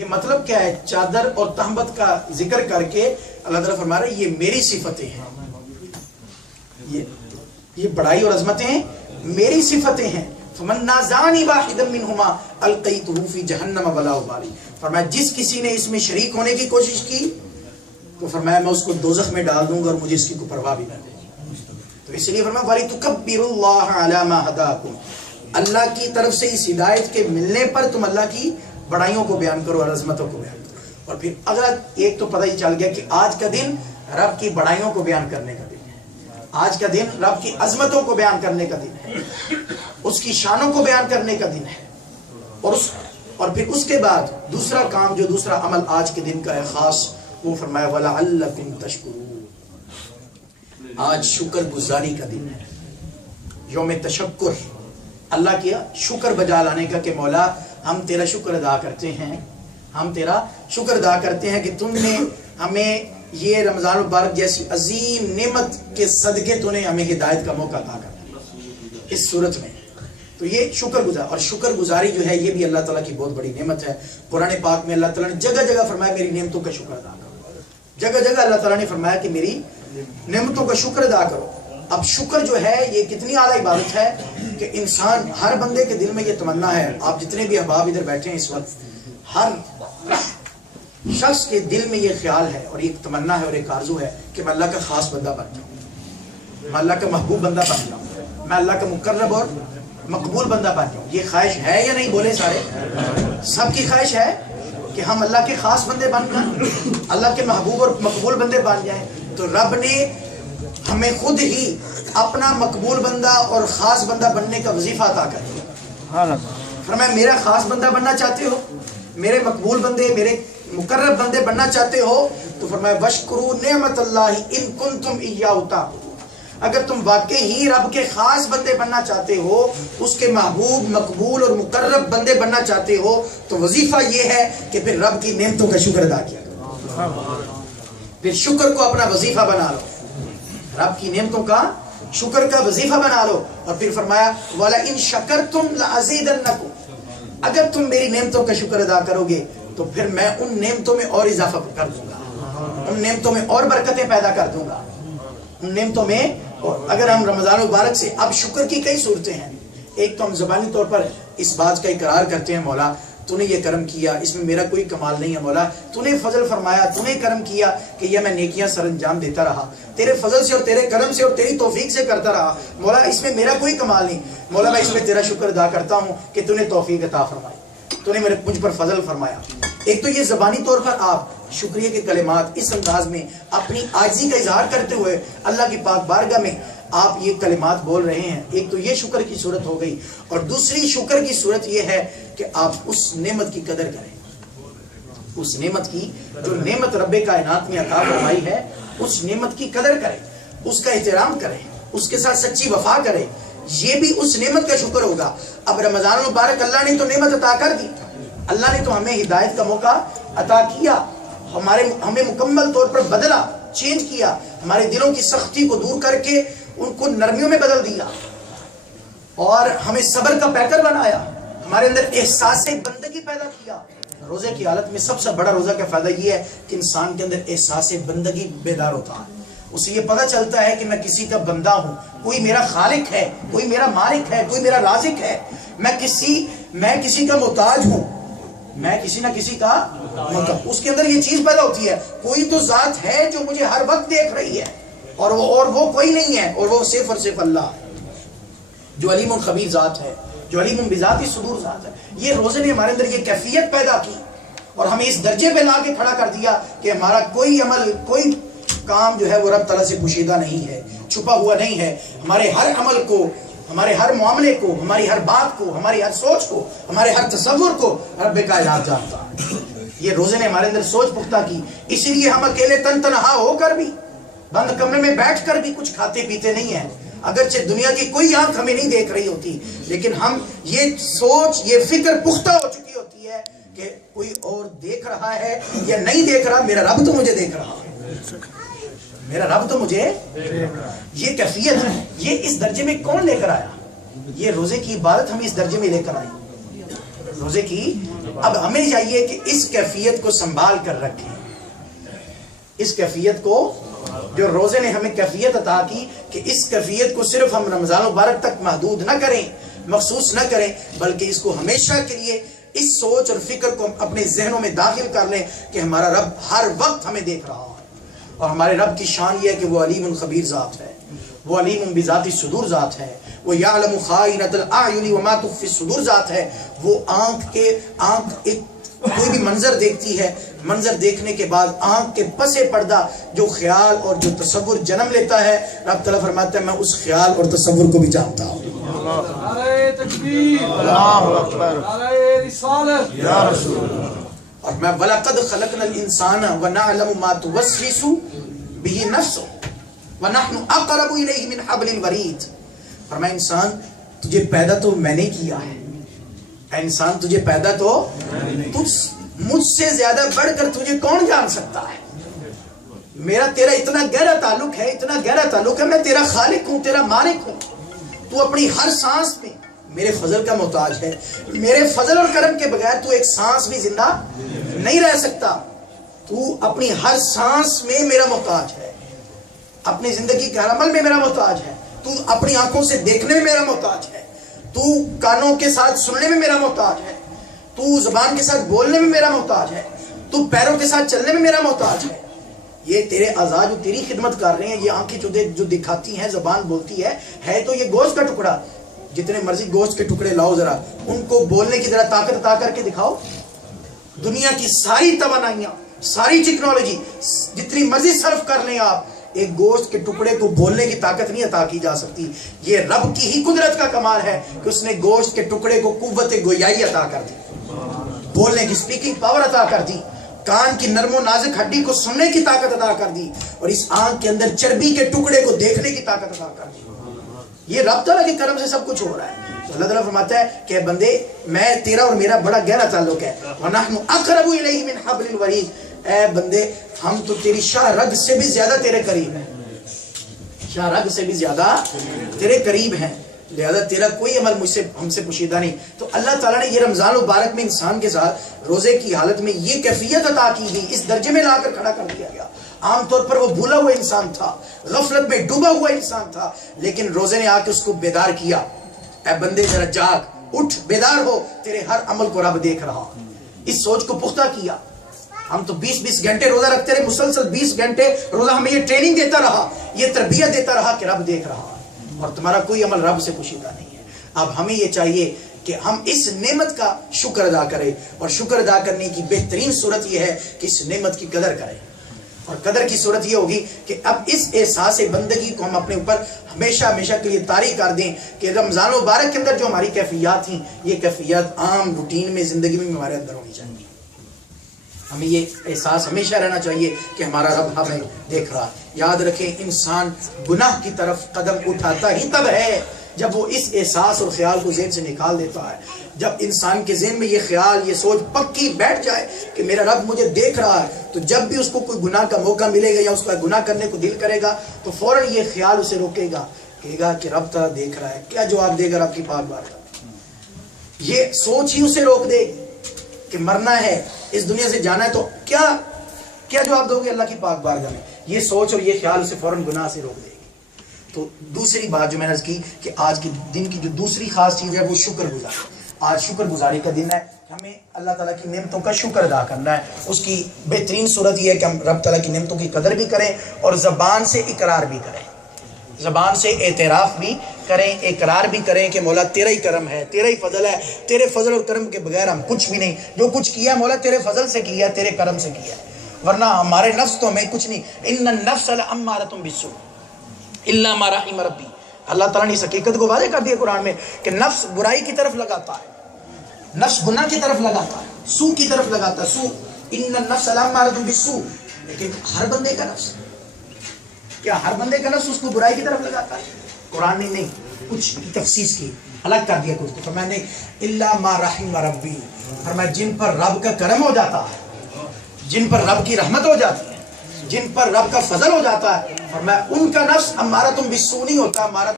یہ مطلب کیا ہے؟ چادر اور تہمت کا ذکر کر کے اللہ تعالیٰ فرما رہا ہے یہ میری صفتیں ہیں، یہ بڑائی اور عظمتیں میری صفتیں ہیں. فمن نازعنی واحدا منہما القیتہ فی جہنم ولا ابالی. فرمایا جس کسی نے اس میں شریک ہونے کی کوشش کی تو فرمایا میں اس کو دوزخ میں ڈال دوں گا اور مجھے اس کی کوئی پرواہ بھی نہ دے. تو اس لیے فرمایا وَلِتُكَبِّرُوا اللَّهَ عَلَى مَا هَدَاكُمْ. اللہ کی طرف سے اس ہدایت کے ملنے پر تم اللہ کی بڑائیوں کو بیان کرو اور عظمتوں کو بیان کرو. اور پھر اگر ایک تو پتہ ہی چل گیا کہ آج کا دن رب کی بڑائیوں کو بیان کرنے کا دن ہے، آج کا دن رب کی عظمتوں کو بیان کرنے کا دن ہے، اس کی شانوں کو بیان کرنے کا دن ہے. اور پھر اس کے بعد دوسرا کام جو دوسرا عمل آج کے دن کا ہے خاص، وہ فرمایا وَلَعَلَّكُمْ تَشْكُرُونَ. آج شکر گزاری کا دن ہے، یوم تشکر، اللہ کی شکر بجا لانے کا کہ مولا ہم تیرا شکر ادا کرتے ہیں، ہم تیرا شکر ادا کرتے ہیں کہ تم نے ہمیں یہ رمضان المبارک جیسی عظیم نعمت کے صدقے تو نے ہمیں ہدایت کا موقع عطا کر دیا اس صورت میں. تو یہ شکر گزار، اور شکر گزاری جو ہے یہ بھی اللہ تعالیٰ کی بہت بڑی نعمت ہے. قرآن پاک میں اللہ تعالیٰ نے جگہ جگہ فرمایا میری نعمتوں کا شکر ادا کرو. جگہ جگہ اللہ تعالیٰ نے فرمایا کہ میری نعمتوں کا شکر ادا کرو. اب شکر جو ہے یہ کتنی اعلیٰ عبادت ہے کہ انسان، ہر بندے کے دل میں یہ تمنا ہے. آپ جتنے بھی احباب ادھر بیٹھے ہیں اس وقت، ہر شخص کے دل میں یہ خیال ہے اور ایک تمنا ہے اور ایک آرزو ہے کہ میں اللہ کا خاص بندہ بن جاؤں، میں اللہ کا محبوب بندہ بن جاؤں، میں اللہ کا مقرب اور مقبول بندہ بن جاؤں. یہ خواہش ہے یا نہیں؟ بولے سارے، سب کی خواہش ہے کہ ہم اللہ کے خاص بندے بن جائیں، اللہ کے محبوب اور مقبول بندے بن جائیں. تو رب نے ہمیں خود ہی اپنا مقبول بندہ اور خاص بندہ بننے کا وظیفہ عطا کر دیا. فرمایا میرا خاص بندہ بننا چاہتے ہو، میرے مقبول بندے، میرے مقرب بندے بننا چاہتے ہو تو فرمایا وَاشْكُرُوا نِعْمَةَ اللَّهِ إِن كُنتُمْ إِيَّاهُ تَعْبُدُونَ. اگر تم واقعی ہی رب کے خاص بندے بننا چاہتے ہو، اس کے محبوب، مقبول اور مقرب بندے بننا چاہتے ہو، تو وظیفہ یہ ہے کہ پھر رب کی نعمتوں کا شکر ادا کیا کرو. پھر شکر کو اپنا وظیفہ بنا لو، رب کی نعمتوں کا شکر کا وظیفہ بنا لو. اور پھر فرمایا وَلَئِن شَكَرْتُمْ لَأَزِيدَنَّكُمْ. اگر تم میری نعمتوں کا شکر ادا کرو گے تو پھر میں ان نعمتوں میں اور اضافہ کر دوں گا، ان نعمتوں میں اور برکتیں پیدا کر دوں گا، ان نعمتوں میں. اگر ہم رمضان مبارک سے، اب شکر کی کئی صورتیں ہیں. ایک تو ہم زبانی طور پر اس بات کا اقرار کرتے ہیں مولا تو نے یہ کرم کیا، اس میں میرا کوئی کمال نہیں ہے، مولا تو نے فضل فرمایا، تو نے کرم کیا کہ یہ میں نیکیاں سر انجام دیتا رہا، تیرے فضل سے اور تیرے کرم سے اور تیری توفیق سے کرتا رہا، مولا اس میں میرا کوئی کمال نہیں، مولا میں اس میں تیرا شکر ادا کرتا ہوں کہ تو نے توفیق عطا فرمائی، تو نے مجھ پر فضل فرمایا. ایک تو یہ زبانی طور پر آپ شکریہ کے کلمات اس انداز میں اپنی عاجزی کا اظہار کرتے ہوئے اللہ کی پاک بارگاہ میں آپ یہ کلمات بول رہے ہیں. ایک تو یہ شکر کی صورت ہو گئی، اور دوسری شکر کی صورت یہ ہے کہ آپ اس نعمت کی قدر کریں، اس نعمت کی جو نعمت رب کائنات میں عطا فرمائی ہے، اس نعمت کی قدر کریں، اس کا احترام کریں، اس کے ساتھ سچی وفا کریں. یہ بھی اس نعمت کا شکر ہوگا. اب رمضان المبارک اللہ نے تو نعمت عطا کر دی، اللہ نے تو ہمیں ہدایت کا موقع عطا کیا، ہمیں مکمل طور پر بدلا، چینج کیا، ہمارے دلوں کی سختی کو دور کر کے ان کو نرمیوں میں بدل دیا، اور ہمیں صبر کا پیکر بنایا، ہمارے اندر احساس بندگی پیدا کیا. روزے کی حالت میں سب سے بڑا روزہ کا فائدہ یہ ہے کہ انسان کے اندر احساس بندگی بیدار ہوتا ہے. اسے یہ پتہ چلتا ہے کہ میں کسی کا بندہ ہوں، کوئی میرا خالق ہے، کوئی میرا مالک ہے، کوئی میرا رازق ہے، میں کسی کا محتاج ہوں، میں کسی نہ کسی کا محتاج. اس کے اندر یہ چیز پیدا ہوتی ہے کوئی تو ذات ہے جو مجھے ہر وقت دیکھ رہی ہے، اور وہ کوئی نہیں ہے، اور وہ صرف اور صرف اللہ جو علیم الخبیر ذات ہے، جو علیم بذات الصدور ذات ہے. یہ روزے نے ہمارے اندر یہ کیفیت پیدا کی اور ہمیں اس درجے پہ لا کے کھڑا کر دیا کہ ہمارا کوئی عمل، کوئی کام جو ہے وہ رب تعالیٰ سے پوشیدہ نہیں ہے، چھپا ہوا نہیں ہے. ہمارے ہر عمل کو، ہمارے ہر معاملے کو، ہماری ہر بات کو، ہماری ہر سوچ کو، ہمارے ہر تصور کو رب کائنات جانتا ہے. یہ روزے نے ہمارے اندر سوچ پختہ کی. اسی لیے ہم اکیلے تن تنہا ہو کر بھی، بند کمرے میں بیٹھ کر بھی کچھ کھاتے پیتے نہیں ہیں، اگرچہ دنیا کی کوئی آنکھ ہمیں نہیں دیکھ رہی ہوتی، لیکن ہم یہ سوچ، یہ فکر پختہ ہو چکی ہوتی ہے کہ کوئی اور دیکھ رہا ہے یا نہیں دیکھ رہا، میرا رب تو مجھے دیکھ رہا ہے، میرا رب تو مجھے. یہ کیفیت ہے، یہ اس درجے میں کون لے کر آیا؟ یہ روزے کی عبادت ہمیں اس درجے میں لے کر آئی. روزے کی اب ہمیں چاہیے کہ اس کیفیت کو سنبھال کر رکھیں، اس کیفیت کو جو روزے نے ہمیں کیفیت عطا کی کہ اس کیفیت کو صرف ہم رمضان مبارک تک محدود نہ کریں، مخصوص نہ کریں، بلکہ اس کو ہمیشہ کے لیے اس سوچ اور فکر کو اپنے ذہنوں میں داخل کر لیں کہ ہمارا رب ہر وقت ہمیں دیکھ رہا ہے، اور ہمارے رب کی شان یہ ہے کہ وہ علیم خبیر ذات ہے، وہ علیم بذات الصدور ذات ہے، وہ یعلم خائنۃ الاعین وما تخفی الصدور ذات ہے۔ وہ آنکھ ایک کوئی بھی منظر دیکھتی ہے، منظر دیکھنے کے بعد آنکھ کے پسے پردہ جو خیال اور جو تصور جنم لیتا ہے، رب تعالیٰ فرماتا ہے میں اس خیال اور تصور کو بھی جانتا ہوں۔ نعرہ تکبیر، اللہ اکبر، نعرہ رسالت، یا رسول اللہ۔ اور میں وَلَقَدْ خَلَقْنَا الْإِنسَانَ وَنَعْلَمُ مَا تُوَسْوِسُ بِهِ نَفْسُهُ وَنَحْنُ أَقْرَبُ إِلَيْهِ مِنْ حَبْلِ الْوَرِيدِ۔ فرمایا انسان تجھے پیدا تو میں نے کیا ہے، اے انسان تجھے پیدا تو مجھ سے زیادہ بڑھ کر تجھے کون جان سکتا ہے؟ میرا تیرا اتنا گہرا تعلق ہے، اتنا گہرا تعلق ہے، میں تیرا خالق ہوں، تیرا مالک ہوں۔ تو اپنی ہر سانس میں میرے فضل کا محتاج ہے، میرے فضل اور کرم کے بغیر تو ایک سانس بھی زندہ نہیں رہ سکتا۔ تو اپنی ہر سانس میں میرا محتاج ہے، اپنی زندگی کے ہر عمل میں میرا محتاج ہے، تو اپنی آنکھوں سے دیکھنے میں میرا محتاج ہے، تو کانوں کے ساتھ سننے میں میرا محتاج ہے، تو زبان کے ساتھ بولنے میں میرا محتاج ہے، تو پیروں کے ساتھ چلنے میں میرا محتاج ہے۔ یہ تیرے اعضاء جو تیری خدمت کر رہے ہیں، یہ آنکھیں جو دکھاتی ہیں، زبان بولتی ہے تو یہ گوشت کا ٹکڑا، جتنے مرضی گوشت کے ٹکڑے لاؤ ذرا ان کو بولنے کی ذرا طاقت عطا کر کے دکھاؤ۔ دنیا کی ساری توانائیاں، ساری ٹیکنالوجی جتنی مرضی صرف کر لیں آپ، ایک گوشت کے ٹکڑے کو بولنے کی طاقت نہیں عطا کی جا سکتی۔ یہ رب کی ہی قدرت کا کمال ہے کہ اس نے گوشت کے ٹکڑے کو قوت گویائی عطا کر دی، بولنے کی سپیکنگ پاور عطا کر دی، کان کی نرم و نازک ہڈی کو سننے کی طاقت عطا کر دی، اور اس آنکھ کے اندر چربی کے ٹکڑے کو دیکھنے کی طاقت عطا کر دی۔ یہ رب تعالیٰ کے کرم سے سب کچھ ہو رہا ہے۔ تو اللہ تعالیٰ فرماتا ہے کہ بندے میں تیرا اور میرا بڑا گہرا تعلق ہے، وَنَحْنُ أَقْرَبُ إِلَيْهِ مِنْ حَبْلِ الْوَرِيدِ۔ اے بندے ہم تو تیری شاہ رگ سے بھی زیادہ تیرے قریب ہیں، شاہ رگ سے بھی زیادہ تیرے قریب ہیں، لہذا تیرا کوئی عمل مجھ سے ہم سے پوشیدہ نہیں۔ تو اللہ تعالیٰ نے یہ رمضان مبارک میں انسان کے ساتھ روزے کی حالت میں یہ کیفیت عطا کی گئی، اس درجے میں لا کر کھڑا کر دیا گیا۔ عام طور پر وہ بھولا ہوا انسان تھا، غفلت میں ڈوبا ہوا انسان تھا، لیکن روزے نے آ کے اس کو بیدار کیا۔ اے بندے ذرا جاگ، اٹھ، بیدار ہو، تیرے ہر عمل کو رب دیکھ رہا۔ اس سوچ کو پختہ کیا۔ ہم تو 20 گھنٹے روزہ رکھتے رہے، مسلسل 20 گھنٹے روزہ ہمیں یہ ٹریننگ دیتا رہا، یہ تربیت دیتا رہا کہ رب دیکھ رہا اور تمہارا کوئی عمل رب سے پوشیدہ نہیں ہے۔ اب ہمیں یہ چاہیے کہ ہم اس نعمت کا شکر ادا کریں، اور شکر ادا کرنے کی بہترین صورت یہ ہے کہ اس نعمت کی قدر کریں، اور قدر کی صورت یہ ہوگی کہ اب اس احساس بندگی کو ہم اپنے اوپر ہمیشہ ہمیشہ کے لیے طاری کر دیں کہ رمضان مبارک کے اندر جو ہماری کیفیات تھیں، یہ کیفیات عام روٹین میں زندگی میں ہمارے اندر ہونی چاہیے۔ ہمیں یہ احساس ہمیشہ رہنا چاہیے کہ ہمارا رب ہمیں دیکھ رہا۔ یاد رکھیں انسان گناہ کی طرف قدم اٹھاتا ہی تب ہے جب وہ اس احساس اور خیال کو ذہن سے نکال دیتا ہے۔ جب انسان کے ذہن میں یہ خیال، یہ سوچ پکی بیٹھ جائے کہ میرا رب مجھے دیکھ رہا ہے، تو جب بھی اس کو کوئی گناہ کا موقع ملے گا یا اس کا گناہ کرنے کو دل کرے گا تو فوراً یہ خیال اسے روکے گا، کہے گا کہ رب تعالیٰ دیکھ رہا ہے۔ کیا جواب دے گا رب کی پاک بارگاہ؟ یہ سوچ ہی اسے روک دے کہ مرنا ہے، اس دنیا سے جانا ہے، تو کیا جواب دو گے اللہ کی پاک بارگاہ میں؟ یہ سوچ اور یہ خیال اسے فوراً گناہ سے روک دے گی۔ تو دوسری بات جو میں نے عرض کی کہ آج کے دن کی جو دوسری خاص چیز ہے وہ شکر گزاری۔ آج شکر گزاری کا دن ہے، ہمیں اللہ تعالیٰ کی نعمتوں کا شکر ادا کرنا ہے۔ اس کی بہترین صورت یہ ہے کہ ہم رب تعالیٰ کی نعمتوں کی قدر بھی کریں اور زبان سے اقرار بھی کریں، زبان سے اعتراف بھی کریں، اقرار بھی کریں کہ مولا تیرا ہی کرم ہے، تیرا ہی فضل ہے، تیرے فضل اور کرم کے بغیر ہم کچھ بھی نہیں، جو کچھ کیا مولا تیرے فضل سے کیا، تیرے کرم سے کیا، ورنہ ہمارے نفس تو ہمیں کچھ نہیں۔ ان النفس لامارۃ بالسوء الا ما رحم ربی۔ اللہ تعالیٰ نے اس حقیقت کو واضح کر دیا قرآن میں کہ نفس برائی کی طرف لگاتا ہے، نفس گناہ کی طرف لگاتا ہے، سوء کی طرف لگاتا ہے، سوء، ان النفس لامارۃ بالسوء۔ لیکن ہر بندے کا نفس، کیا ہر بندے کا نفس اس کو برائی کی طرف لگاتا ہے؟ قرآن نے نہیں، کچھ تخصیص کی، الگ کر دیا کچھ، فرمایا نہیں الا ما رحم ربی، فرمایا جن پر رب کا کرم ہو جاتا ہے، جن پر رب کی رحمت ہو جاتی ہے، جن پر رب کا فضل ہو جاتا ہے، فرمایا ان کا نفس امارۃ بالسوء نہیں ہوتا، امارۃ